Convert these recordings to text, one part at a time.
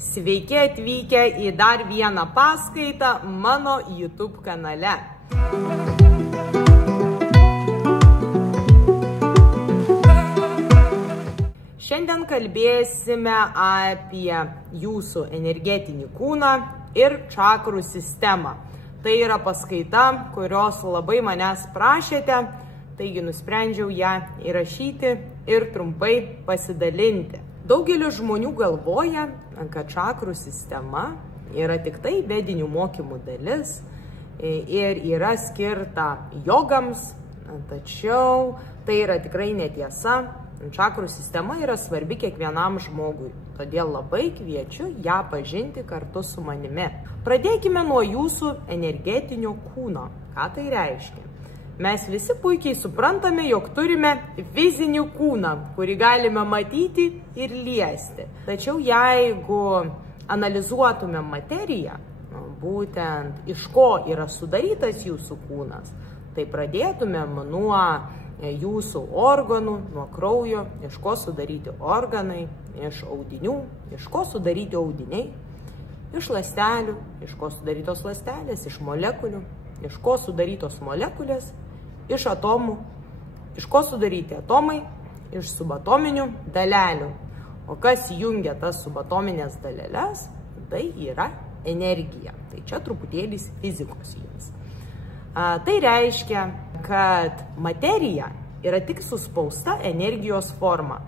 Sveiki atvykę į dar vieną paskaitą mano YouTube kanale. Šiandien kalbėsime apie jūsų energetinį kūną ir čakrų sistemą. Tai yra paskaita, kurios labai manęs prašėte, taigi nusprendžiau ją įrašyti ir trumpai pasidalinti. Daugelis žmonių galvoja, kad čakrų sistema yra tik tai vedinių mokymų dalis ir yra skirta jogams, tačiau tai yra tikrai netiesa. Čakrų sistema yra svarbi kiekvienam žmogui, todėl labai kviečiu ją pažinti kartu su manimi. Pradėkime nuo jūsų energetinio kūno. Ką tai reiškia? Mes visi puikiai suprantame, jog turime fizinį kūną, kurį galime matyti ir liesti. Tačiau jeigu analizuotume materiją, būtent iš ko yra sudarytas jūsų kūnas, tai pradėtumėm nuo jūsų organų, nuo kraujo, iš ko sudaryti organai, iš audinių, iš ko sudaryti audiniai, iš ląstelių, iš ko sudarytos ląstelės, iš molekulių, iš ko sudarytos molekulės, iš atomų, iš ko sudaryti atomai, iš subatominių dalelių. O kas jungia tas subatominės daleles, tai yra energija. Tai čia truputėlis fizikos jums. Tai reiškia, kad materija yra tik suspausta energijos forma.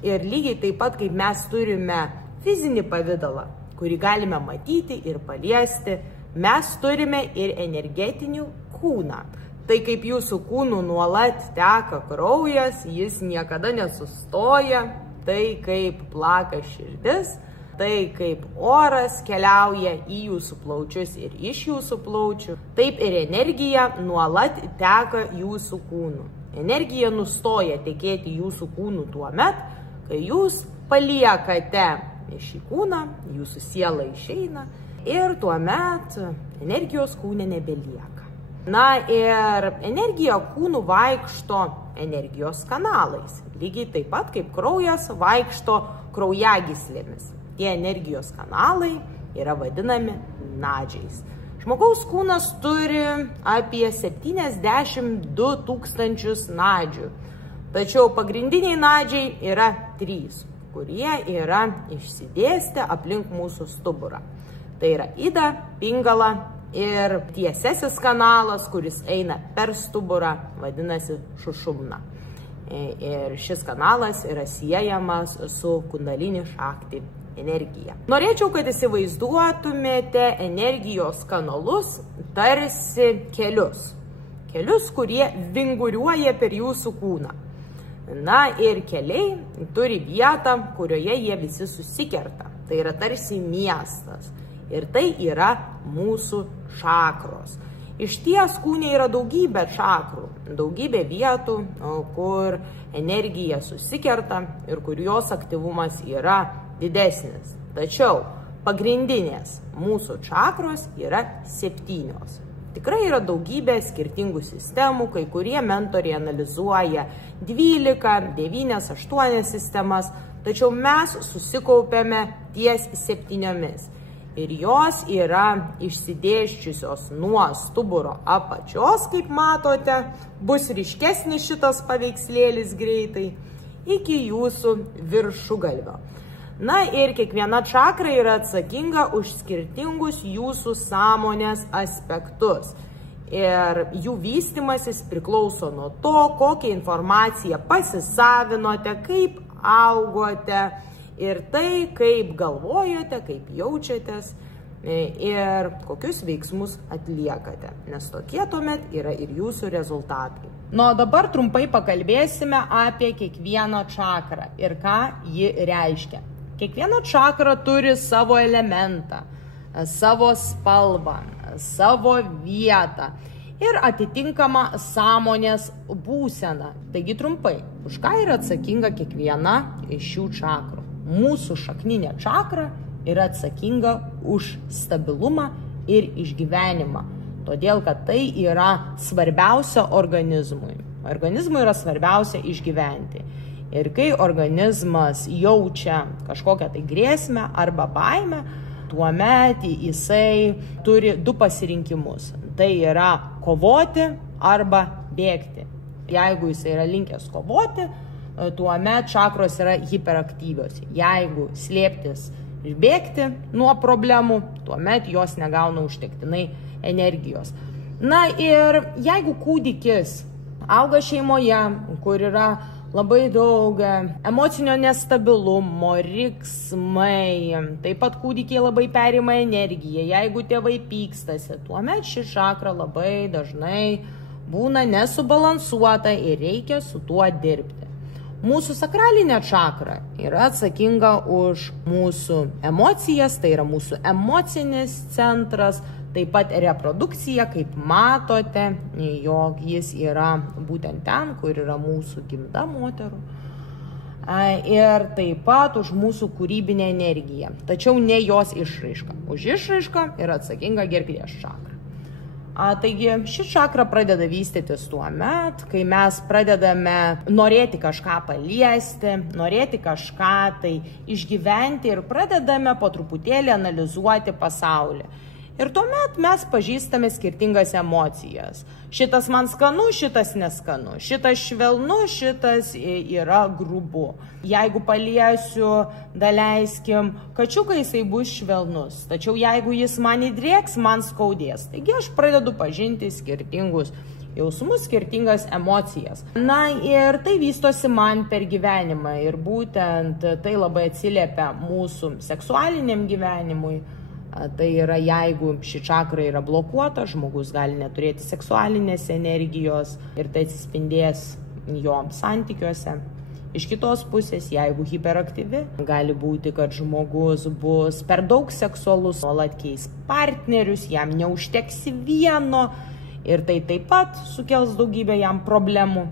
Ir lygiai taip pat, kaip mes turime fizinį pavidalą, kurį galime matyti ir paliesti, mes turime ir energetinį kūną. Tai kaip jūsų kūnų nuolat teka kraujas, jis niekada nesustoja, tai kaip plaka širdis, tai kaip oras keliauja į jūsų plaučius ir iš jūsų plaučių, taip ir energija nuolat teka jūsų kūnų. Energija nustoja tekėti jūsų kūnų tuo met, kai jūs paliekate šį kūną, jūsų siela išeina ir tuo met energijos kūne nebelieka. Na ir energija kūnų vaikšto energijos kanalais, lygiai taip pat kaip kraujas vaikšto kraujagyslėmis. Tie energijos kanalai yra vadinami nadžiais. Žmogaus kūnas turi apie 72 000 nadžių, tačiau pagrindiniai nadžiai yra 3, kurie yra išsidėstę aplink mūsų stuburą. Tai yra ida, pingala ir tiesesis kanalas, kuris eina per stuburą, vadinasi šušumna. Ir šis kanalas yra siejamas su kundalini šakti energija. Norėčiau, kad įsivaizduotumėte energijos kanalus tarsi kelius. Kelius, kurie vinguriuoja per jūsų kūną. Na ir keliai turi vietą, kurioje jie visi susikerta. Tai yra tarsi miestas. Ir tai yra mūsų čakros. Iš ties kūne yra daugybė čakrų, daugybė vietų, kur energija susikerta ir kur jos aktyvumas yra didesnis. Tačiau pagrindinės mūsų čakros yra 7. Tikrai yra daugybė skirtingų sistemų, kai kurie mentoriai analizuoja 12, 9, 8 sistemas, tačiau mes susikaupiame ties 7. Ir jos yra išsidėsčiusios nuo stuburo apačios, kaip matote, bus ryškesnis šitas paveikslėlis greitai, iki jūsų viršugalvio. Na ir kiekviena čakra yra atsakinga už skirtingus jūsų sąmonės aspektus. Ir jų vystymasis priklauso nuo to, kokią informaciją pasisavinote, kaip augote, ir tai, kaip galvojate, kaip jaučiatės ir kokius veiksmus atliekate, nes tokie tuomet yra ir jūsų rezultatai. Nu, dabar trumpai pakalbėsime apie kiekvieną čakrą ir ką ji reiškia. Kiekviena čakra turi savo elementą, savo spalvą, savo vietą ir atitinkamą sąmonės būseną. Taigi trumpai, už ką yra atsakinga kiekviena iš šių čakrų? Mūsų šakninė čakra yra atsakinga už stabilumą ir išgyvenimą, todėl kad tai yra svarbiausia organizmui. Organizmui yra svarbiausia išgyventi. Ir kai organizmas jaučia kažkokią tai grėsmę arba baimę, tuomet jisai turi du pasirinkimus. Tai yra kovoti arba bėgti. Jeigu jisai yra linkęs kovoti, tuomet čakros yra hiperaktyvios. Jeigu slėptis ir bėgti nuo problemų, tuomet jos negauna užtektinai energijos. Na ir jeigu kūdikis auga šeimoje, kur yra labai daug emocinio nestabilumo, riksmai, taip pat kūdikiai labai perima energiją, jeigu tėvai pykstasi, tuomet ši čakra labai dažnai būna nesubalansuota ir reikia su tuo dirbti. Mūsų sakralinė čakra yra atsakinga už mūsų emocijas, tai yra mūsų emocinis centras, taip pat reprodukcija, kaip matote, jog jis yra būtent ten, kur yra mūsų gimda moterų. Ir taip pat už mūsų kūrybinę energiją, tačiau ne jos išraišką. Už išraišką yra atsakinga gerklės čakra. Taigi ši čakra pradeda vystytis tuomet, kai mes pradedame norėti kažką paliesti, norėti kažką tai išgyventi ir pradedame po truputėlį analizuoti pasaulį. Ir tuomet mes pažįstame skirtingas emocijas. Šitas man skanu, šitas neskanu, šitas švelnu, šitas yra grubu. Jeigu paliesiu, daleiskim, kačiuką, jisai bus švelnus. Tačiau jeigu jis man įdrėks, man skaudės. Taigi aš pradedu pažinti skirtingus jausmus, skirtingas emocijas. Na ir tai vystosi man per gyvenimą ir būtent tai labai atsiliepia mūsų seksualiniam gyvenimui. Tai yra, jeigu ši čakra yra blokuota, žmogus gali neturėti seksualinės energijos ir tai atsispindės jo santykiuose. Iš kitos pusės, jeigu hiperaktyvi, gali būti, kad žmogus bus per daug seksualus, nuolat keis partnerius, jam neužteks vieno ir tai taip pat sukels daugybę jam problemų,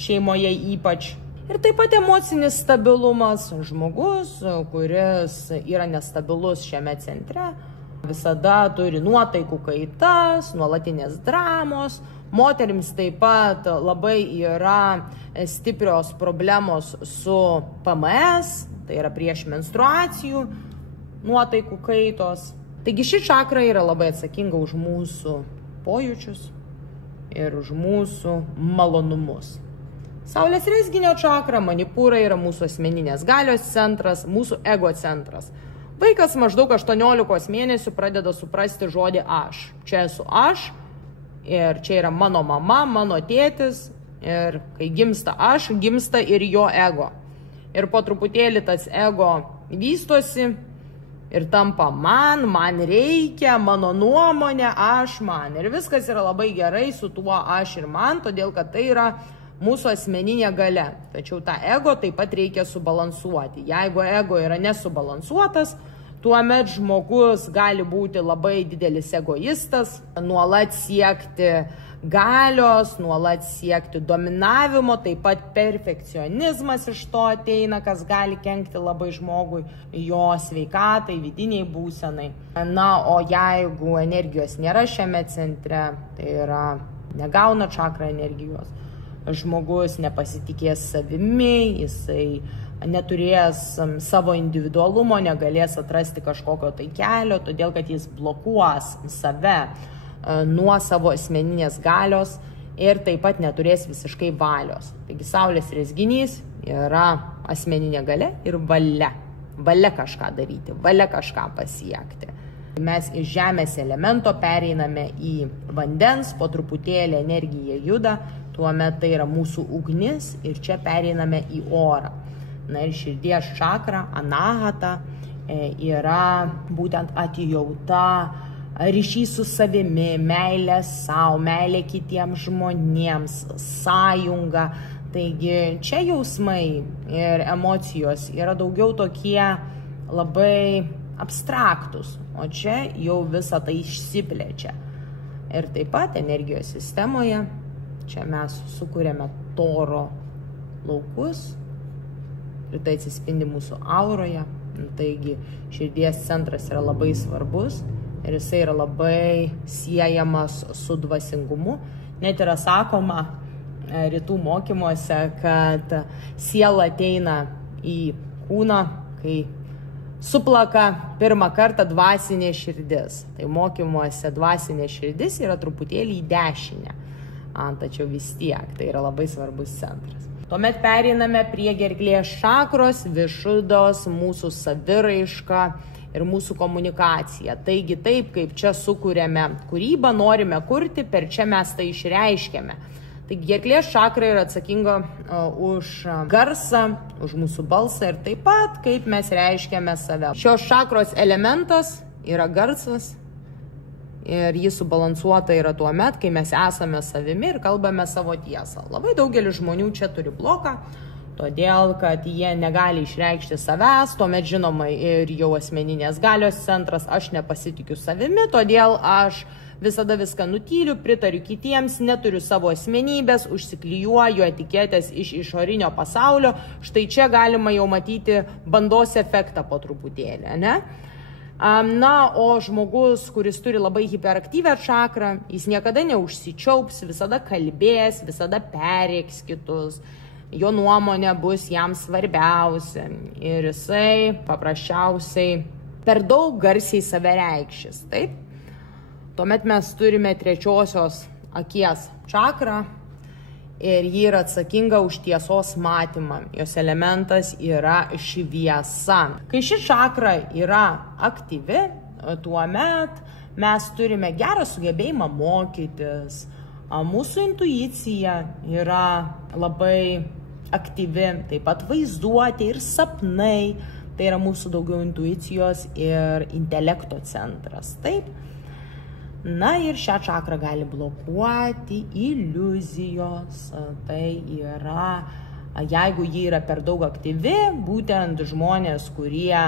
šeimoje ypač. Ir taip pat emocinis stabilumas. Žmogus, kuris yra nestabilus šiame centre, visada turi nuotaikų kaitas, nuolatinės dramos. Moterims taip pat labai yra stiprios problemos su PMS, tai yra prieš menstruacijų nuotaikų kaitos. Taigi ši čakra yra labai atsakinga už mūsų pojūčius ir už mūsų malonumus. Saulės rezginio čakra, manipūra, yra mūsų asmeninės galios centras, mūsų ego centras. Vaikas maždaug 18 mėnesių pradeda suprasti žodį aš. Čia esu aš ir čia yra mano mama, mano tėtis ir kai gimsta aš, gimsta ir jo ego. Ir po truputėlį tas ego vystosi ir tampa man reikia, mano nuomonė, aš man. Ir viskas yra labai gerai su tuo aš ir man, todėl kad tai yra mūsų asmeninė galia. Tačiau tą ego taip pat reikia subalansuoti. Jeigu ego yra nesubalansuotas, tuomet žmogus gali būti labai didelis egoistas, nuolat siekti galios, nuolat siekti dominavimo, taip pat perfekcionizmas iš to ateina, kas gali kenkti labai žmogui, jo sveikatai, vidiniai būsenai. Na, o jeigu energijos nėra šiame centre, tai yra negauna čakra energijos, žmogus nepasitikės savimi, jisai neturės savo individualumo, negalės atrasti kažkokio tai kelio, todėl kad jis blokuos save nuo savo asmeninės galios ir taip pat neturės visiškai valios. Taigi saulės rezginys yra asmeninė galia ir valia. Valia kažką daryti, valia kažką pasiekti. Mes iš žemės elemento pereiname į vandens, po truputėlį energija juda, tuomet tai yra mūsų ugnis ir čia pereiname į orą. Na ir širdies čakra, anahata, yra būtent atjauta, ryšys su savimi, meilė savo, meilė kitiems žmonėms, sąjunga. Taigi čia jausmai ir emocijos yra daugiau tokie labai abstraktus, o čia jau visa tai išsiplečia. Ir taip pat energijos sistemoje čia mes sukūrėme toro laukus ir tai atsispindi mūsų auroje. Taigi širdies centras yra labai svarbus ir jisai yra labai siejamas su dvasingumu. Net yra sakoma, rytų mokymuose, kad siela ateina į kūną, kai suplaka pirmą kartą dvasinė širdis. Tai mokymuose dvasinė širdis yra truputėlį į dešinę, tačiau vis tiek tai yra labai svarbus centras. Tuomet pereiname prie gerklės čakros, višudos, mūsų saviraiška ir mūsų komunikacija. Taigi taip, kaip čia sukūrėme kūrybą, norime kurti, per čia mes tai išreiškiame. Taigi gerklės čakra yra atsakinga už garsą, už mūsų balsą ir taip pat, kaip mes reiškiame save. Šios čakros elementas yra garsas ir jis subalansuota yra tuo met, kai mes esame savimi ir kalbame savo tiesą. Labai daugelis žmonių čia turi bloką, todėl, kad jie negali išreikšti savęs, tuomet žinoma ir jau asmeninės galios centras, aš nepasitikiu savimi, todėl aš visada viską nutyliu, pritariu kitiems, neturiu savo asmenybės, užsiklijuoju etiketės iš išorinio pasaulio. Štai čia galima jau matyti bandos efektą po truputėlį, ne? Na, o žmogus, kuris turi labai hiperaktyvę čakrą, jis niekada neužsičiaups, visada kalbės, visada perreiks kitus. Jo nuomonė bus jam svarbiausia ir jisai paprasčiausiai per daug garsiai save reikšis, taip? Tuomet mes turime trečiosios akies čakrą ir ji yra atsakinga už tiesos matymą. Jos elementas yra šviesa. Kai ši čakra yra aktyvi, tuomet mes turime gerą sugebėjimą mokytis. Mūsų intuicija yra labai aktyvi, taip pat vaizduotė ir sapnai. Tai yra mūsų daugiau intuicijos ir intelekto centras, taip? Na ir šią čakrą gali blokuoti iliuzijos. Tai yra, jeigu ji yra per daug aktyvi, būtent žmonės, kurie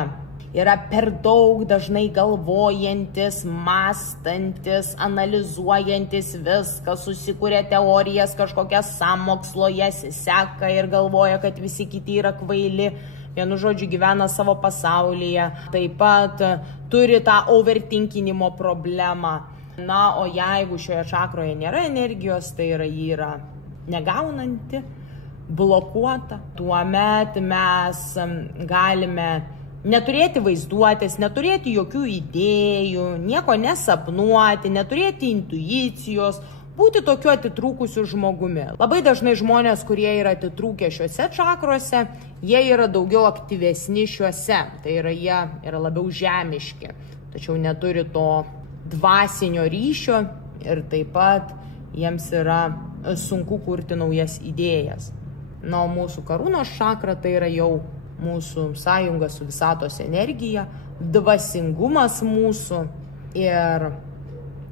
yra per daug dažnai galvojantis, mąstantis, analizuojantis viską, susikuria teorijas, kažkokias sąmokslo, jas seka ir galvoja, kad visi kiti yra kvaili. Vienu žodžiu, gyvena savo pasaulyje. Taip pat turi tą overthinkinimo problemą. Na, o jeigu šioje čakroje nėra energijos, tai yra ji yra negaunanti, blokuota, tuomet mes galime neturėti vaizduotės, neturėti jokių idėjų, nieko nesapnuoti, neturėti intuicijos, būti tokiu atitrūkusiu žmogumi. Labai dažnai žmonės, kurie yra atitrūkę šiuose čakrose, jie yra daugiau aktyvesni šiuose, tai yra jie yra labiau žemiški, tačiau neturi to dvasinio ryšio ir taip pat jiems yra sunku kurti naujas idėjas. Na, o mūsų karūnos čakra tai yra jau mūsų sąjunga su visatos energija, dvasingumas mūsų ir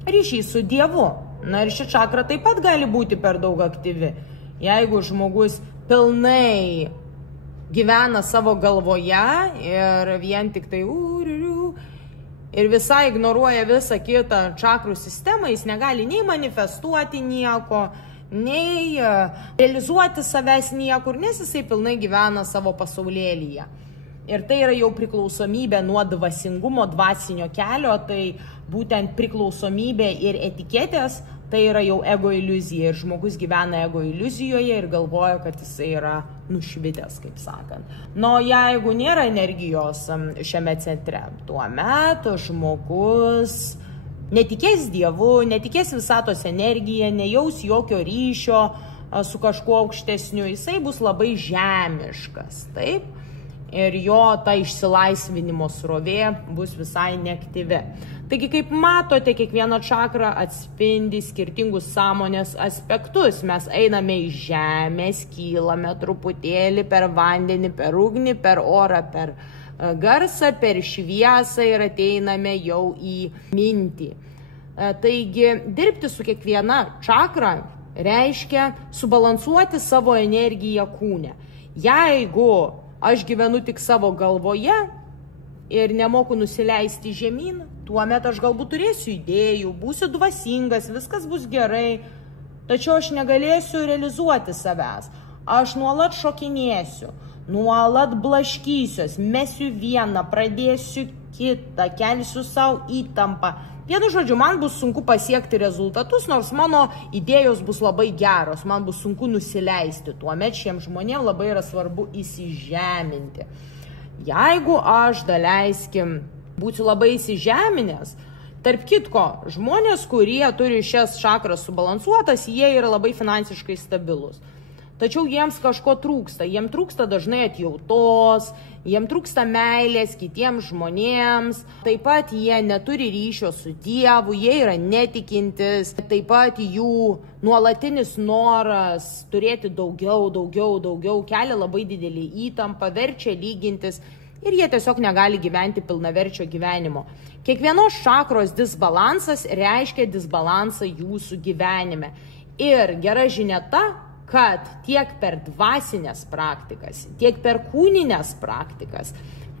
ryšys su Dievu. Na ir ši čakra taip pat gali būti per daug aktyvi. Jeigu žmogus pilnai gyvena savo galvoje ir vien tik tai ir visai ignoruoja visą kitą čakrų sistemą, jis negali nei manifestuoti nieko, nei realizuoti savęs niekur, nes jisai pilnai gyvena savo pasaulėlyje. Ir tai yra jau priklausomybė nuo dvasingumo, dvasinio kelio, tai būtent priklausomybė ir etiketės, tai yra jau ego iliuzija. Ir žmogus gyvena ego iliuzijoje ir galvoja, kad jisai yra nušvitęs, kaip sakant. Na, jeigu nėra energijos šiame centre, tuomet žmogus netikės Dievu, netikės visatos energiją, nejaus jokio ryšio su kažkuo aukštesniu, jisai bus labai žemiškas, taip? Ir jo ta išsilaisvinimo srovė bus visai neaktyvi. Taigi, kaip matote, kiekviena čakra atspindi skirtingus sąmonės aspektus. Mes einame į žemę, skylame truputėlį per vandenį, per ugnį, per orą, per garsą, per šviesą ir ateiname jau į mintį. Taigi, dirbti su kiekviena čakra reiškia subalansuoti savo energiją kūne. Jeigu aš gyvenu tik savo galvoje ir nemoku nusileisti žemyn, tuomet aš galbūt turėsiu idėjų, būsiu dvasingas, viskas bus gerai, tačiau aš negalėsiu realizuoti savęs. Aš nuolat šokinėsiu, nuolat blaškysiuos, mesiu vieną, pradėsiu kitą, kelsiu savo įtampą, Vienu žodžiu, man bus sunku pasiekti rezultatus, nors mano idėjos bus labai geros, man bus sunku nusileisti. Tuomet šiems žmonėms labai yra svarbu įsižeminti. Jeigu aš, daleiskim, būsiu labai įsižeminęs, tarp kitko, žmonės, kurie turi šias čakras subalansuotas, jie yra labai finansiškai stabilus. Tačiau jiems kažko trūksta. Jiems trūksta dažnai atjautos, jiems trūksta meilės kitiems žmonėms. Taip pat jie neturi ryšio su Dievu, jie yra netikintis. Taip pat jų nuolatinis noras turėti daugiau kelia labai didelį įtampą, verčia lygintis ir jie tiesiog negali gyventi pilnaverčio gyvenimo. Kiekvienos čakros disbalansas reiškia disbalansą jūsų gyvenime. Ir gera žinia ta, kad tiek per dvasinės praktikas, tiek per kūninės praktikas,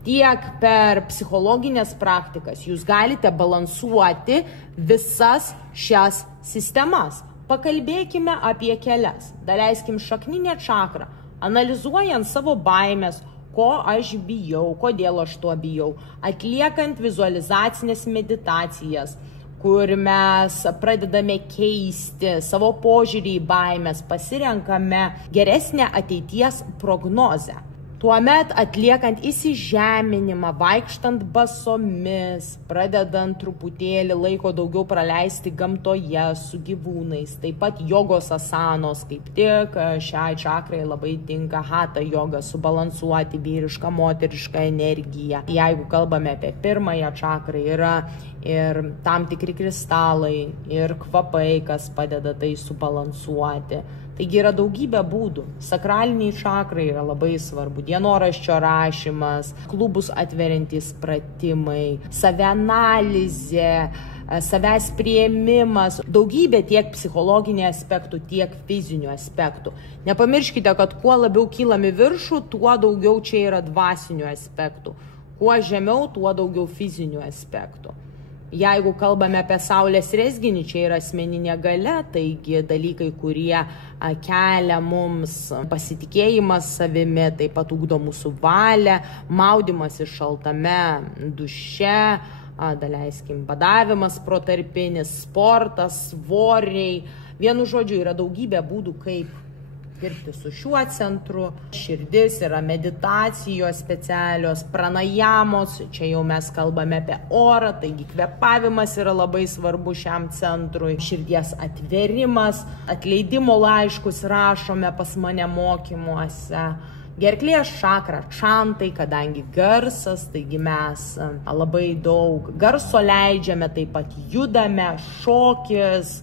tiek per psichologinės praktikas jūs galite balansuoti visas šias sistemas. Pakalbėkime apie kelias. Daleiskim šakninę čakrą, analizuojant savo baimės, ko aš bijau, kodėl aš tuo bijau, atliekant vizualizacinės meditacijas, kur mes pradedame keisti savo požiūrį į baimės, pasirenkame geresnę ateities prognozę. Tuomet atliekant įsižeminimą, vaikštant basomis, pradedant truputėlį laiko daugiau praleisti gamtoje su gyvūnais, taip pat jogos asanos, kaip tik šiai čakrai labai tinka hatha joga, subalansuoti vyrišką, moterišką energiją. Jeigu kalbame apie pirmąją čakrą, yra ir tam tikri kristalai, ir kvapai, kas padeda tai subalansuoti. Taigi yra daugybė būdų. Sakraliniai čakrai yra labai svarbu. Dienoraščio rašymas, klubus atveriantys pratimai, savianalizė, savęs priėmimas, daugybė tiek psichologinių aspektų, tiek fizinių aspektų. Nepamirškite, kad kuo labiau kylam į viršų, tuo daugiau čia yra dvasinių aspektų. Kuo žemiau, tuo daugiau fizinių aspektų. Jeigu kalbame apie saulės rezginį, čia yra asmeninė galia, taigi dalykai, kurie kelia mums pasitikėjimą savimi, taip pat ugdo mūsų valią, maudymas šaltame duše, daleiskim, badavimas protarpinis, sportas, svoriai. Vienu žodžiu, yra daugybė būdų, kaip dirbti su šiuo centru. Širdis yra meditacijos specialios, pranajamos, čia jau mes kalbame apie orą, taigi kvėpavimas yra labai svarbu šiam centrui. Širdies atverimas, atleidimo laiškus rašome pas mane mokymuose. Gerklės čakra čantai, kadangi garsas, taigi mes labai daug garso leidžiame, taip pat judame, šokis,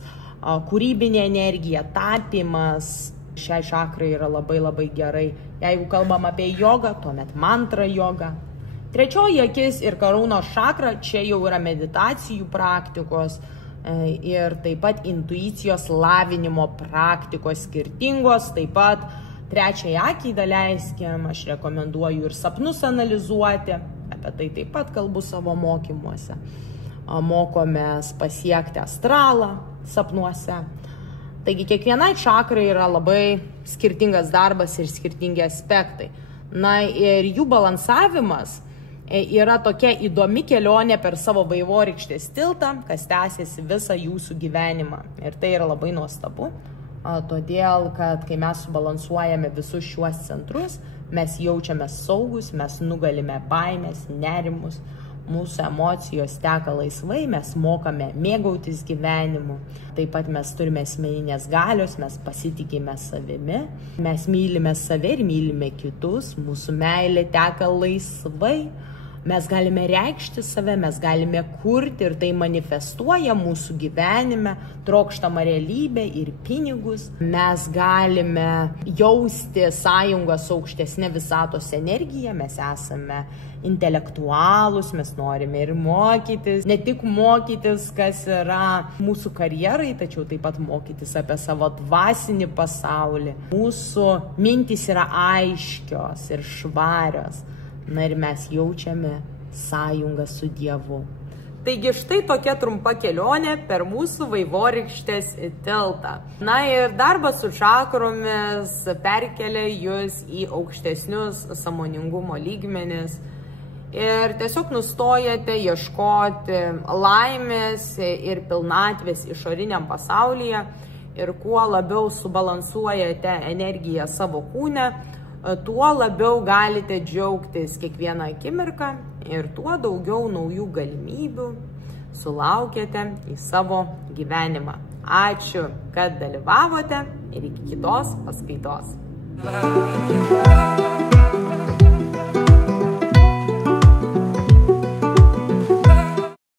kūrybinė energija, tapymas. Šiai čakrai yra labai gerai. Jeigu kalbam apie jogą, tuomet mantra joga. Trečioji akis ir karūnos čakra, čia jau yra meditacijų praktikos ir taip pat intuicijos lavinimo praktikos skirtingos. Taip pat trečiai akiai daleiskim, aš rekomenduoju ir sapnus analizuoti. Apie tai taip pat kalbu savo mokymuose. Mokomės pasiekti astralą sapnuose. Taigi kiekvienai čakrai yra labai skirtingas darbas ir skirtingi aspektai. Na ir jų balansavimas yra tokia įdomi kelionė per savo vaivorykštės tiltą, kas tęsiasi visą jūsų gyvenimą. Ir tai yra labai nuostabu, todėl kad kai mes subalansuojame visus šiuos centrus, mes jaučiame saugus, mes nugalime baimės, nerimus, mūsų emocijos teka laisvai, mes mokame mėgautis gyvenimu. Taip pat mes turime asmeninės galios, mes pasitikime savimi, mes mylime save ir mylime kitus, mūsų meilė teka laisvai. Mes galime reikšti save, mes galime kurti ir tai manifestuoja mūsų gyvenime trokštamą realybę ir pinigus. Mes galime jausti sąjungą su aukštesne visatos energija, mes esame intelektualūs, mes norime ir mokytis, ne tik mokytis, kas yra mūsų karjerai, tačiau taip pat mokytis apie savo dvasinį pasaulį. Mūsų mintys yra aiškios ir švarios. Na ir mes jaučiame sąjungą su Dievu. Taigi štai tokia trumpa kelionė per mūsų vaivorykštės tiltą. Na ir darbas su čakromis perkelia jūs į aukštesnius sąmoningumo lygmenis. ir tiesiog nustojate ieškoti laimės ir pilnatvės išoriniam pasaulyje. Ir kuo labiau subalansuojate energiją savo kūne, tuo labiau galite džiaugtis kiekvieną akimirką ir tuo daugiau naujų galimybių sulaukėte į savo gyvenimą. Ačiū, kad dalyvavote ir iki kitos paskaitos.